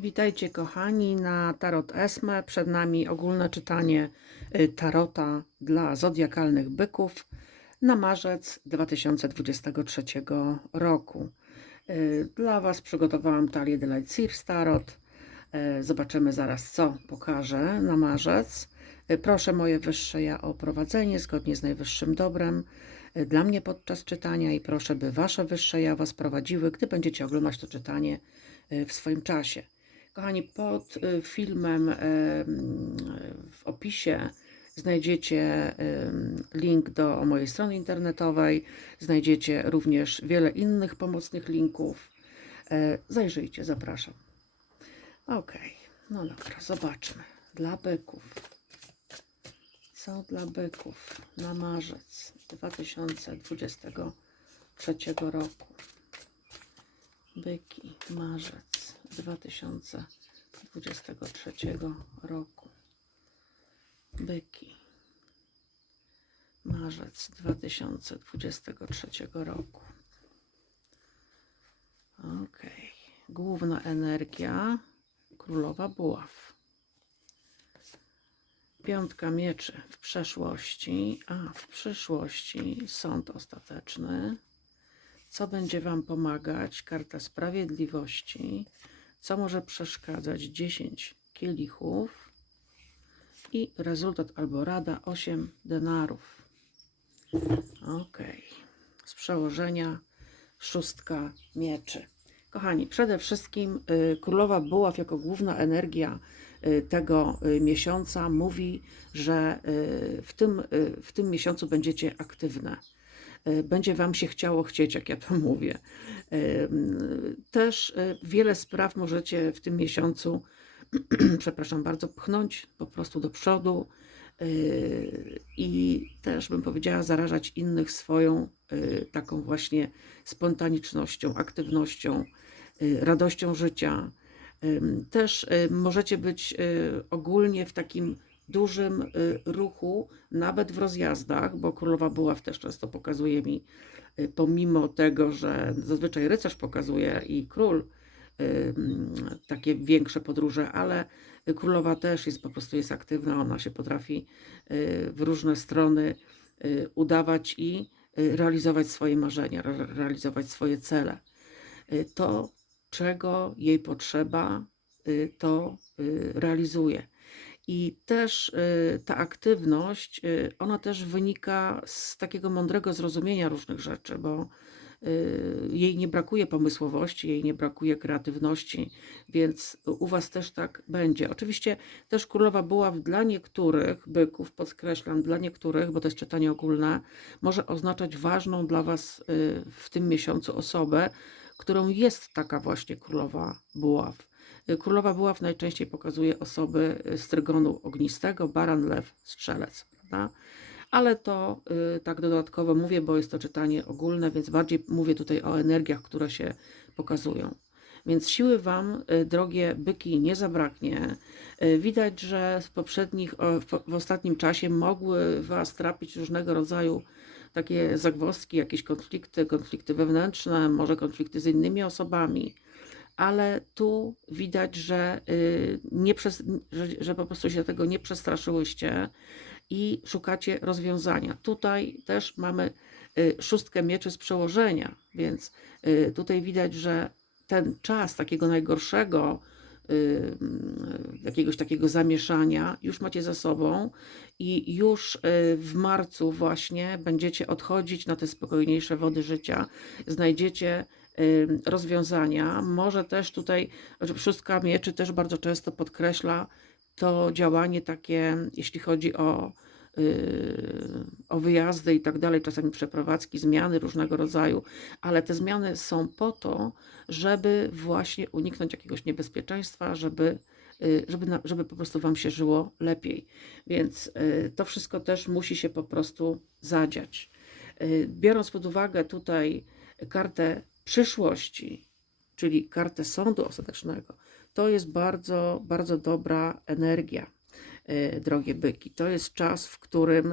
Witajcie kochani na Tarot Esme. Przed nami ogólne czytanie y, Tarota dla zodiakalnych byków na marzec 2023 roku. Y, Dla Was przygotowałam talię The Light Sears Tarot. Y, Zobaczymy zaraz, co pokażę na marzec. Proszę moje wyższe ja o prowadzenie zgodnie z najwyższym dobrem dla mnie podczas czytania i proszę, by Wasze wyższe ja Was prowadziły, gdy będziecie oglądać to czytanie w swoim czasie. Kochani, pod y, filmem em, w opisie znajdziecie link do mojej strony internetowej. Znajdziecie również wiele innych pomocnych linków. Zajrzyjcie, zapraszam. Ok, no dobra, zobaczmy. Dla byków. Co dla byków na marzec 2023 roku? Byki, marzec 2023 roku. Byki, marzec 2023 roku. Ok. Główna energia królowa buław. Piątka mieczy w przeszłości, a w przyszłości sąd ostateczny. Co będzie Wam pomagać? Karta sprawiedliwości. Co może przeszkadzać? 10 kielichów. I rezultat albo rada 8 denarów. Ok. Z przełożenia szóstka mieczy. Kochani, przede wszystkim y, królowa buław jako główna energia y, tego y, miesiąca mówi, że w tym, w tym miesiącu będziecie aktywne będzie Wam się chciało chcieć, jak ja to mówię. Y, Też y, wiele spraw możecie w tym miesiącu, przepraszam bardzo, pchnąć po prostu do przodu i też bym powiedziała, zarażać innych swoją taką właśnie spontanicznością, aktywnością, radością życia. Też możecie być ogólnie w takim dużym y, ruchu, nawet w rozjazdach, bo królowa buław też często pokazuje mi, y, pomimo tego, że zazwyczaj rycerz pokazuje i król y, mm, takie większe podróże, ale królowa też jest po prostu jest aktywna, ona się potrafi w różne strony udawać i realizować swoje marzenia, re- realizować swoje cele. To, czego jej potrzeba, to realizuje. I też y, ta aktywność, y, ona też wynika z takiego mądrego zrozumienia różnych rzeczy, bo y, jej nie brakuje pomysłowości, jej nie brakuje kreatywności, więc u Was też tak będzie. Oczywiście też królowa buław dla niektórych byków, podkreślam, dla niektórych, bo to jest czytanie ogólne, może oznaczać ważną dla Was w tym miesiącu osobę, którą jest taka właśnie królowa buław. Królowa buław najczęściej pokazuje osoby z trygonu ognistego, baran, lew, strzelec, prawda? Ale to y, tak dodatkowo mówię, bo jest to czytanie ogólne, więc bardziej mówię tutaj o energiach, które się pokazują. Więc siły Wam, y, drogie byki, nie zabraknie. Y, Widać, że z poprzednich, w ostatnim czasie mogły Was trapić różnego rodzaju takie zagwozdki, jakieś konflikty, konflikty wewnętrzne, może konflikty z innymi osobami ale tu widać, że, y, nie że, że po prostu się tego nie przestraszyłyście i szukacie rozwiązania. Tutaj też mamy y, szóstkę mieczy z przełożenia, więc y, tutaj widać, że ten czas takiego najgorszego, mm, jakiegoś takiego zamieszania już macie za sobą i już w marcu właśnie będziecie odchodzić na te spokojniejsze wody życia. Znajdziecie rozwiązania. Może też tutaj, że szóstka mieczy też bardzo często podkreśla to działanie takie, jeśli chodzi o, y, o wyjazdy i tak dalej, czasami przeprowadzki, zmiany różnego rodzaju, ale te zmiany są po to, żeby właśnie uniknąć jakiegoś niebezpieczeństwa, żeby, y, żeby, na, żeby po prostu Wam się żyło lepiej. Więc y, to wszystko też musi się po prostu zadziać. Y, Biorąc pod uwagę tutaj kartę przyszłości, czyli kartę sądu ostatecznego, to jest bardzo, bardzo dobra energia, y, drogie byki. To jest czas, w którym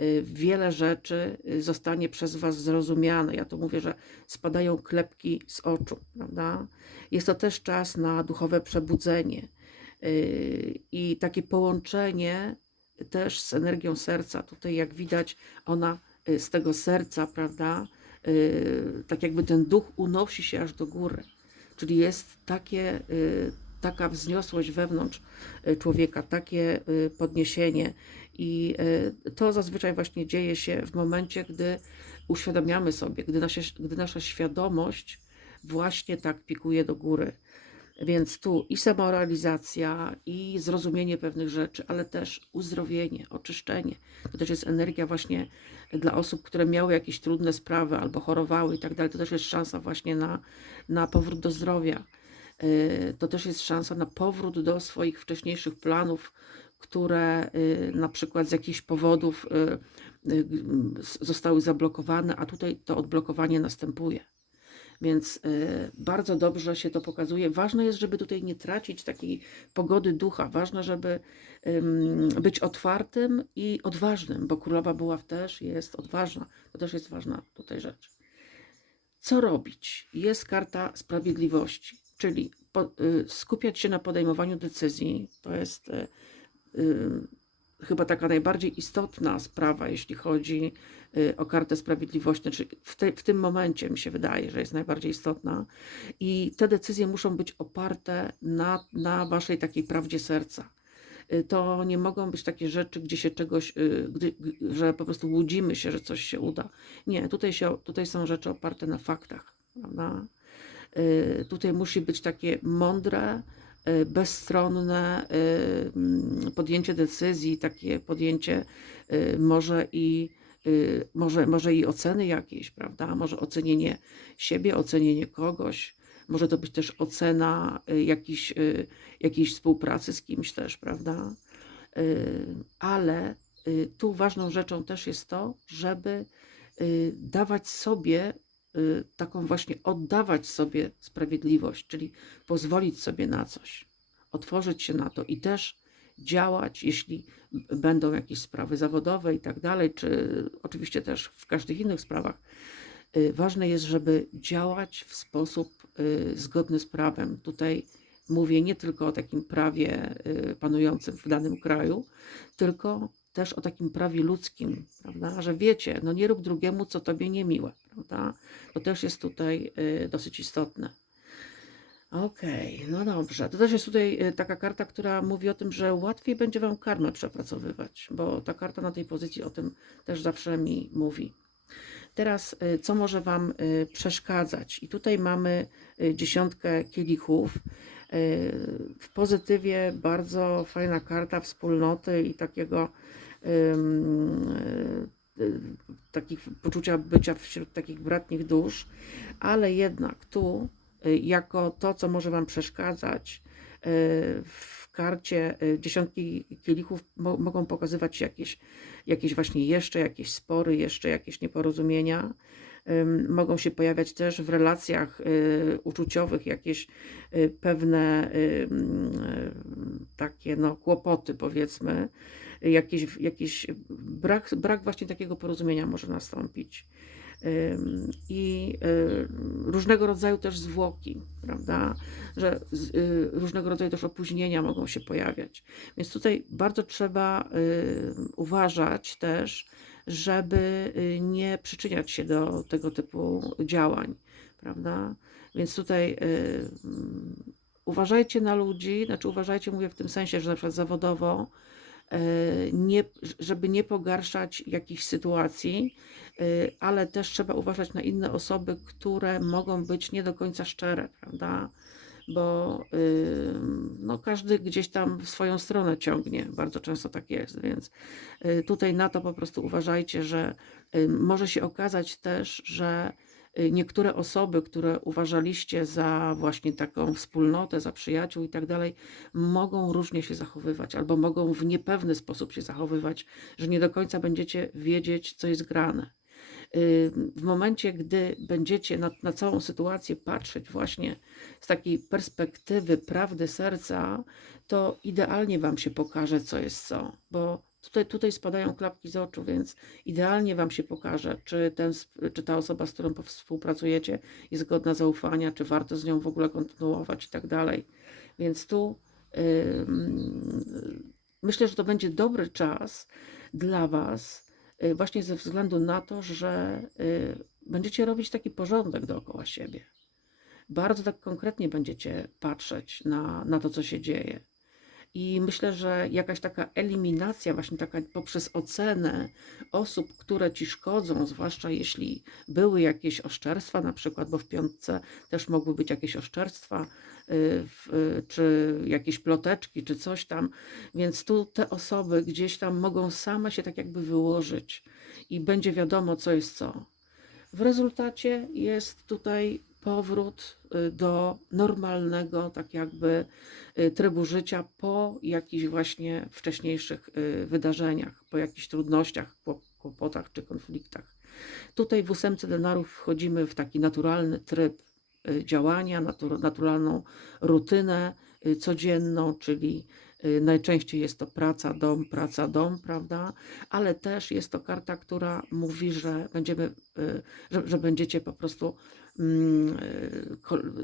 y, wiele rzeczy y, zostanie przez Was zrozumiane. Ja tu mówię, że spadają klepki z oczu, prawda? Jest to też czas na duchowe przebudzenie i takie połączenie też z energią serca. Tutaj, jak widać, ona z tego serca, prawda? Y, Tak jakby ten duch unosi się aż do góry. Czyli jest takie, y, taka wzniosłość wewnątrz y, człowieka, takie podniesienie. I to zazwyczaj właśnie dzieje się w momencie, gdy uświadamiamy sobie, gdy, nasze, gdy nasza świadomość właśnie tak pikuje do góry. Więc tu i samorealizacja, i zrozumienie pewnych rzeczy, ale też uzdrowienie, oczyszczenie. To też jest energia właśnie dla osób, które miały jakieś trudne sprawy albo chorowały i tak dalej. To też jest szansa właśnie na, na powrót do zdrowia. Yy, To też jest szansa na powrót do swoich wcześniejszych planów, które yy, na przykład z jakichś powodów z- zostały zablokowane, a tutaj to odblokowanie następuje. Więc y, bardzo dobrze się to pokazuje. Ważne jest, żeby tutaj nie tracić takiej pogody ducha. Ważne, żeby być otwartym i odważnym, bo królowa buław też jest odważna. To też jest ważna tutaj rzecz. Co robić? Jest karta sprawiedliwości, czyli y, skupiać się na podejmowaniu decyzji. To jest y, chyba taka najbardziej istotna sprawa, jeśli chodzi o kartę sprawiedliwości. Znaczy w, te, w tym momencie mi się wydaje, że jest najbardziej istotna. I te decyzje muszą być oparte na, na waszej takiej prawdzie serca. Y, To nie mogą być takie rzeczy, gdzie się czegoś, y, gdy, że po prostu łudzimy się, że coś się uda. Nie, tutaj, się, tutaj są rzeczy oparte na faktach, prawda? Y, Tutaj musi być takie mądre, y, bezstronne y, podjęcie decyzji, takie podjęcie y, może i y, może, może i oceny jakiejś, prawda? Może ocenienie siebie, ocenienie kogoś. Może to być też ocena y, jakiejś, y, jakiejś współpracy z kimś też, prawda? Y, Ale y, tu ważną rzeczą też jest to, żeby y, dawać sobie y, taką właśnie oddawać sobie sprawiedliwość, czyli pozwolić sobie na coś, otworzyć się na to i też działać, jeśli będą jakieś sprawy zawodowe i tak dalej, czy oczywiście też w każdych innych sprawach. Y, Ważne jest, żeby działać w sposób y, zgodny z prawem. Tutaj mówię nie tylko o takim prawie y, panującym w danym kraju, tylko też o takim prawie ludzkim, prawda? Że wiecie, no nie rób drugiemu, co tobie niemiłe, prawda? To też jest tutaj dosyć istotne. Okej, no dobrze. To też jest tutaj y, taka karta, która mówi o tym, że łatwiej będzie Wam karmę przepracowywać, bo ta karta na tej pozycji o tym też zawsze mi mówi. Teraz, y, co może Wam y, przeszkadzać? I tutaj mamy dziesiątkę kielichów. W pozytywie bardzo fajna karta wspólnoty i takiego takich poczucia bycia wśród takich bratnich dusz, ale jednak tu jako to, co może Wam przeszkadzać, y, w karcie y, dziesiątki kielichów mo mogą pokazywać jakieś, jakieś właśnie jeszcze jakieś spory, jeszcze jakieś nieporozumienia. Mogą się pojawiać też w relacjach y, uczuciowych jakieś y, pewne y, takie no, kłopoty, powiedzmy. Jakiś, jakiś brak, brak właśnie takiego porozumienia może nastąpić. I y, różnego rodzaju też zwłoki, prawda? Że y, różnego rodzaju też opóźnienia mogą się pojawiać. Więc tutaj bardzo trzeba y, uważać też, żeby nie przyczyniać się do tego typu działań, prawda? Więc tutaj uważajcie na ludzi, znaczy uważajcie, mówię w tym sensie, że na przykład zawodowo, nie, żeby nie pogarszać jakichś sytuacji, y, ale też trzeba uważać na inne osoby, które mogą być nie do końca szczere, prawda? Bo no, każdy gdzieś tam w swoją stronę ciągnie, bardzo często tak jest, więc y, tutaj na to po prostu uważajcie, że może się okazać też, że niektóre osoby, które uważaliście za właśnie taką wspólnotę, za przyjaciół i tak dalej, mogą różnie się zachowywać, albo mogą w niepewny sposób się zachowywać, że nie do końca będziecie wiedzieć, co jest grane. Y, W momencie, gdy będziecie na, na całą sytuację patrzeć właśnie z takiej perspektywy prawdy serca, to idealnie Wam się pokaże, co jest co, bo Tutaj, tutaj spadają klapki z oczu, więc idealnie Wam się pokaże, czy, ten, czy ta osoba, z którą współpracujecie, jest godna zaufania, czy warto z nią w ogóle kontynuować i tak dalej. Więc tu ym, myślę, że to będzie dobry czas dla Was, y, właśnie ze względu na to, że y, będziecie robić taki porządek dookoła siebie. Bardzo tak konkretnie będziecie patrzeć na, na to, co się dzieje. I myślę, że jakaś taka eliminacja, właśnie taka poprzez ocenę osób, które ci szkodzą, zwłaszcza jeśli były jakieś oszczerstwa, na przykład, bo w piątce też mogły być jakieś oszczerstwa, y, czy jakieś ploteczki, czy coś tam. Więc tu te osoby gdzieś tam mogą same się tak jakby wyłożyć i będzie wiadomo, co jest co. W rezultacie jest tutaj powrót y, do normalnego, tak jakby y, trybu życia po jakichś właśnie wcześniejszych y, wydarzeniach, po jakichś trudnościach, kło- kłopotach czy konfliktach. Tutaj w ósemce denarów wchodzimy w taki naturalny tryb działania, natur, naturalną rutynę codzienną, czyli najczęściej jest to praca, dom, praca, dom, prawda? Ale też jest to karta, która mówi, że będziemy, że, że będziecie po prostu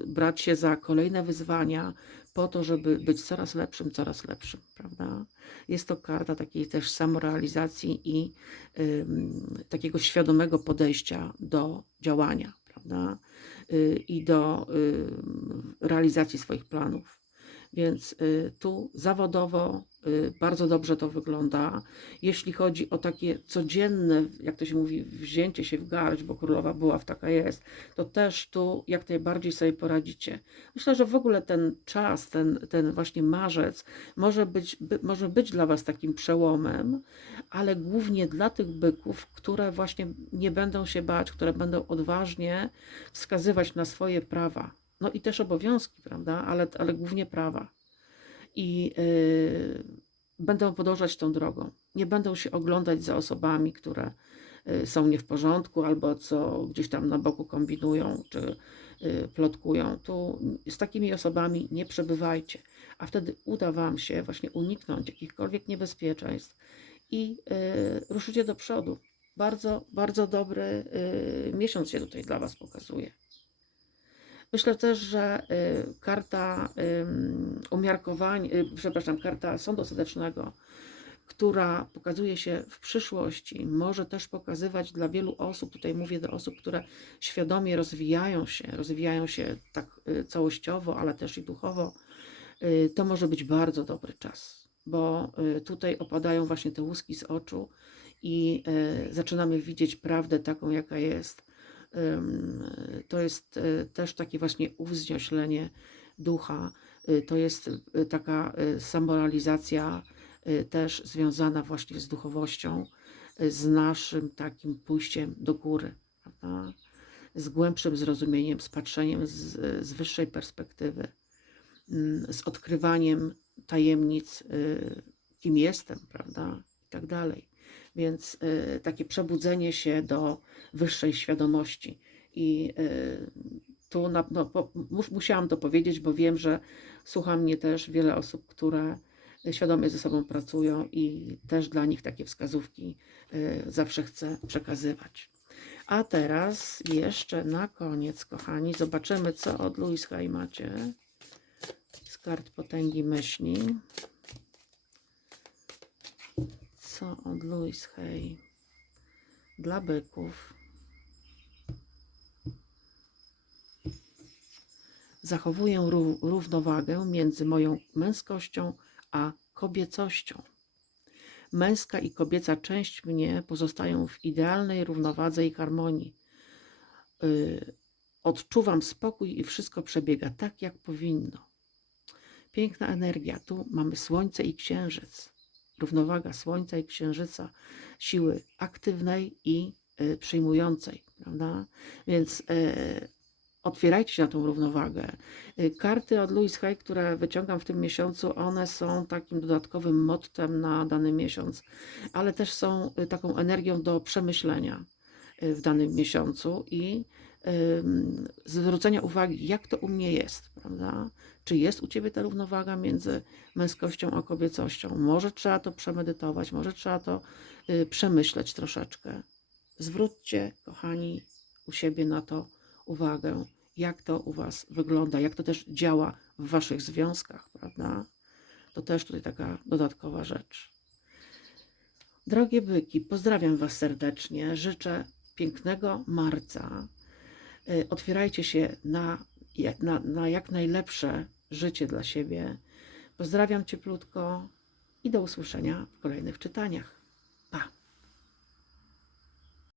brać się za kolejne wyzwania po to, żeby być coraz lepszym, coraz lepszym, prawda? Jest to karta takiej też samorealizacji i takiego świadomego podejścia do działania, prawda? Y, I do realizacji swoich planów. Więc y, tu zawodowo y, bardzo dobrze to wygląda. Jeśli chodzi o takie codzienne, jak to się mówi, wzięcie się w garść, bo królowa była w taka jest, to też tu jak najbardziej sobie poradzicie. Myślę, że w ogóle ten czas, ten, ten właśnie marzec może być, by, może być dla Was takim przełomem, ale głównie dla tych byków, które właśnie nie będą się bać, które będą odważnie wskazywać na swoje prawa. No i też obowiązki, prawda? Ale, ale głównie prawa. I y, będą podążać tą drogą. Nie będą się oglądać za osobami, które y, są nie w porządku albo co gdzieś tam na boku kombinują czy y, plotkują. Tu z takimi osobami nie przebywajcie, a wtedy uda Wam się właśnie uniknąć jakichkolwiek niebezpieczeństw i y, ruszycie do przodu. Bardzo, bardzo dobry y, miesiąc się tutaj dla Was pokazuje. Myślę też, że y, karta umiarkowania, y, przepraszam, karta sądu ostatecznego, która pokazuje się w przyszłości, może też pokazywać dla wielu osób, tutaj mówię do osób, które świadomie rozwijają się, rozwijają się tak y, całościowo, ale też i duchowo, to może być bardzo dobry czas, bo tutaj opadają właśnie te łuski z oczu i zaczynamy widzieć prawdę taką, jaka jest. To jest y, też takie właśnie uwznioślenie ducha. Y, To jest y, taka samorealizacja y, też związana właśnie z duchowością, z naszym takim pójściem do góry, prawda? z głębszym zrozumieniem, z patrzeniem z, z wyższej perspektywy, mm, z odkrywaniem tajemnic, kim jestem, prawda? I tak dalej. Więc takie przebudzenie się do wyższej świadomości. I y, tu na, no, musiałam to powiedzieć, bo wiem, że słucha mnie też wiele osób, które świadomie ze sobą pracują i też dla nich takie wskazówki y, zawsze chcę przekazywać. A teraz jeszcze na koniec, kochani, zobaczymy, co od Louis Hay macie z kart potęgi myśli. Co od Louis Hay dla byków. Zachowuję ró- równowagę między moją męskością a kobiecością. Męska i kobieca część mnie pozostają w idealnej równowadze i harmonii. Y, odczuwam spokój i wszystko przebiega tak, jak powinno. Piękna energia. Tu mamy słońce i księżyc. Równowaga słońca i księżyca, siły aktywnej i y, przyjmującej, prawda? Więc y, otwierajcie się na tą równowagę. Y, Karty od Louis Hay, które wyciągam w tym miesiącu, one są takim dodatkowym mottem na dany miesiąc, ale też są y, taką energią do przemyślenia y, w danym miesiącu i zwrócenia uwagi, jak to u mnie jest, prawda? Czy jest u ciebie ta równowaga między męskością a kobiecością? Może trzeba to przemedytować, może trzeba to przemyśleć troszeczkę. Zwróćcie, kochani, u siebie na to uwagę, jak to u Was wygląda, jak to też działa w Waszych związkach, prawda? To też tutaj taka dodatkowa rzecz. Drogie byki, pozdrawiam Was serdecznie. Życzę pięknego marca. Y, Otwierajcie się na, na, na jak najlepsze życie dla siebie. Pozdrawiam cieplutko i do usłyszenia w kolejnych czytaniach.